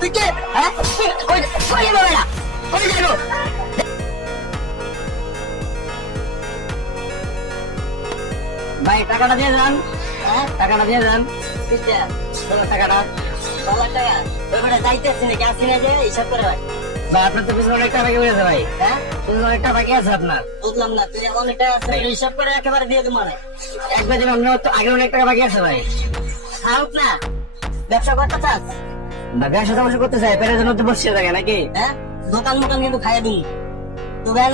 তুই কে? হ্যাঁ? কই যাবো বেটা? কই যাবো? ভাই টাকাটা দিয়ে যান। হ্যাঁ টাকাটা দিয়ে যান। টাকাটা 1,00,000 টাকা ওই বেটা যাইতেছি নাকি আসি না যে হিসাব করে ভাই। ভাই আপনার তো পিছনে অনেক টাকা বাকি হয়েছে ভাই। হ্যাঁ পিছনে অনেক টাকা বাকি আছে আপনার। বুঝলাম না তুই অনেক টাকা আছে হিসাব করে একেবারে দিয়ে দেবো মানে একবার দিন অন্য তো আগে অনেক টাকা বাকি আছে ভাই। খাওক না ব্যবসা করতে চাস না? ব্যবসা টবসা করতে চাই পেটের জন্য তো বসে থাকে নাকি? হ্যাঁ দোকান মোকান কিন্তু খাইয়ে দিন তো ভ্যান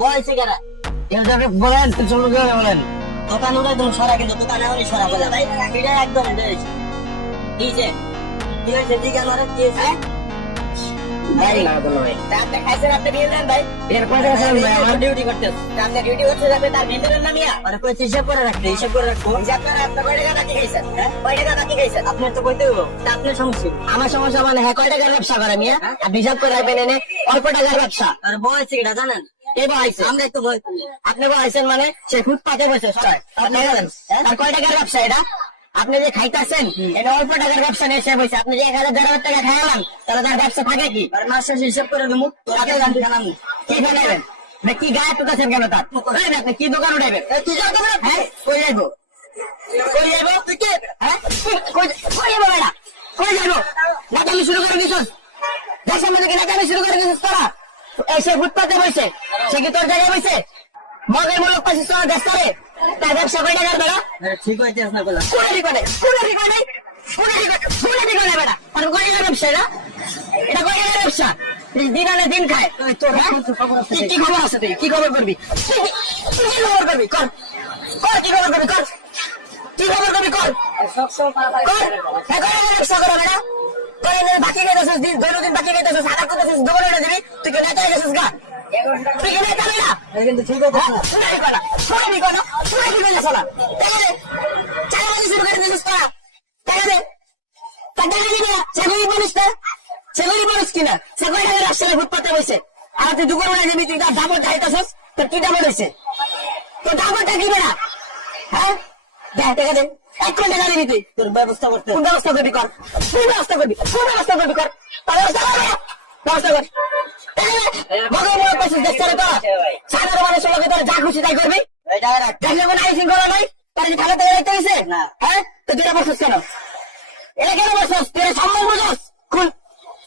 বয়সে কারা এবার আপনি বলেন চলুন বলেন দোকান উঠে তুমি সরা কিন্তু দোকানে আমি সরা বলে ভাই এটা একদম বেশ কি হয়েছে দিকে আমার কি হয়েছে ভাই না বলো ভাই আপনি খাইছেন আপনি বিল দেন ভাই এর কয় টাকা চালান ভাই আমার ডিউটি করতে আপনি ডিউটি করতে যাবে তার বিল দেন না মিয়া আরে কই হিসাব করে রাখতে হিসাব করে রাখবো যে আপনারা আপনি কয় টাকা বাকি খাইছেন হ্যাঁ কয় টাকা বাকি খাইছেন আপনি তো কইতে হইব তা আপনার সমস্যা আমার সমস্যা মানে হ্যাঁ কয় টাকার ব্যবসা করে মিয়া আপনি হিসাব করে রাখবেন এনে অল্প টাকার ব্যবসা আর বয়স কি জানেন কে বয়স আমরা একটু বয়স আপনি বয়সেন মানে সে ফুটপাতে বসে আপনি জানেন আর কয় টাকার ব্যবসা এটা আপনি যে খাইতেছেন এটা অল্প টাকার ব্যবসা নিয়ে সে বসে আপনি যে 1,000 টাকা খাইলাম তাহলে তার ব্যবসা থাকে কি আর মাস শেষে হিসাব করে দেবো তোরাকে জানতে জানাম কি বানাবেন কি গায়ে টুকাছেন কেন তার আপনি কি দোকান উঠাইবেন হ্যাঁ কই যাইবো কই যাইবো তুই কে হ্যাঁ কই যাবো বেটা কই যাইবো নাকামি শুরু করে দিছস দেশের মধ্যে কি নাকামি শুরু করে দিছস তোরা এসে ফুটপাতে বসে সে কি তোর জায়গায় বসে মগের মূলক পাচ্ছিস তোমার দেশ করে তার ব্যবসা কয় টাকার বেড়া ঠিক হইতে না বলা বেড়া আর কয় টাকার ব্যবসা এটা কয় টাকার ব্যবসা দিন আনে দিন খায় তোর কি খবর আছে তুই কি খবর করবি কি খবর করবি কর কর কি খবর করবি কর কি খবর করবি কর ব্যবসা করো বেড়া বাকি গেছিস দিন দৈনন্দিন বাকি গেছিস সাদা করতেছিস দোকানে দিবি তুই কি নেতা গেছিস গা তুই কি নেতা বেড়া কিন্তু ঠিক আছে শুনাই করা শুনাই করা শুনাই দিবে না শোনা টাকা দে চার বাজে শুরু করে দিছিস তোরা টাকা দে টাকা দিবি না সেগুলি মানুষ না সেগুলি মানুষ কিনা সেগুলি টাকা রাস্তায় ফুটপাতে বসে আর তুই দোকানে যাবি তুই তার দামও খাইতেছিস তোর কি দাম হয়েছে তোর দামটা কি বেড়া হ্যাঁ দেখ টাকা দে 1 কোটি টাকা দিবি তুই তোর ব্যবস্থা করতে কোন ব্যবস্থা করবি কর কোন ব্যবস্থা করবি কোন ব্যবস্থা করবি কর তার ব্যবস্থা কর ব্যবস্থা কর মগের মূলক পাচ্ছিস দেশ করে তো সাধারণ মানুষের লোকে তোর যা খুশি তাই করবি দেখলে কোনো আইসিং করা নাই তার কি খাবার থেকে রাখতে হয়েছে হ্যাঁ তো তুই বসছিস কেন এটা কেন বসছিস তুই সম্মান বুঝোস খুন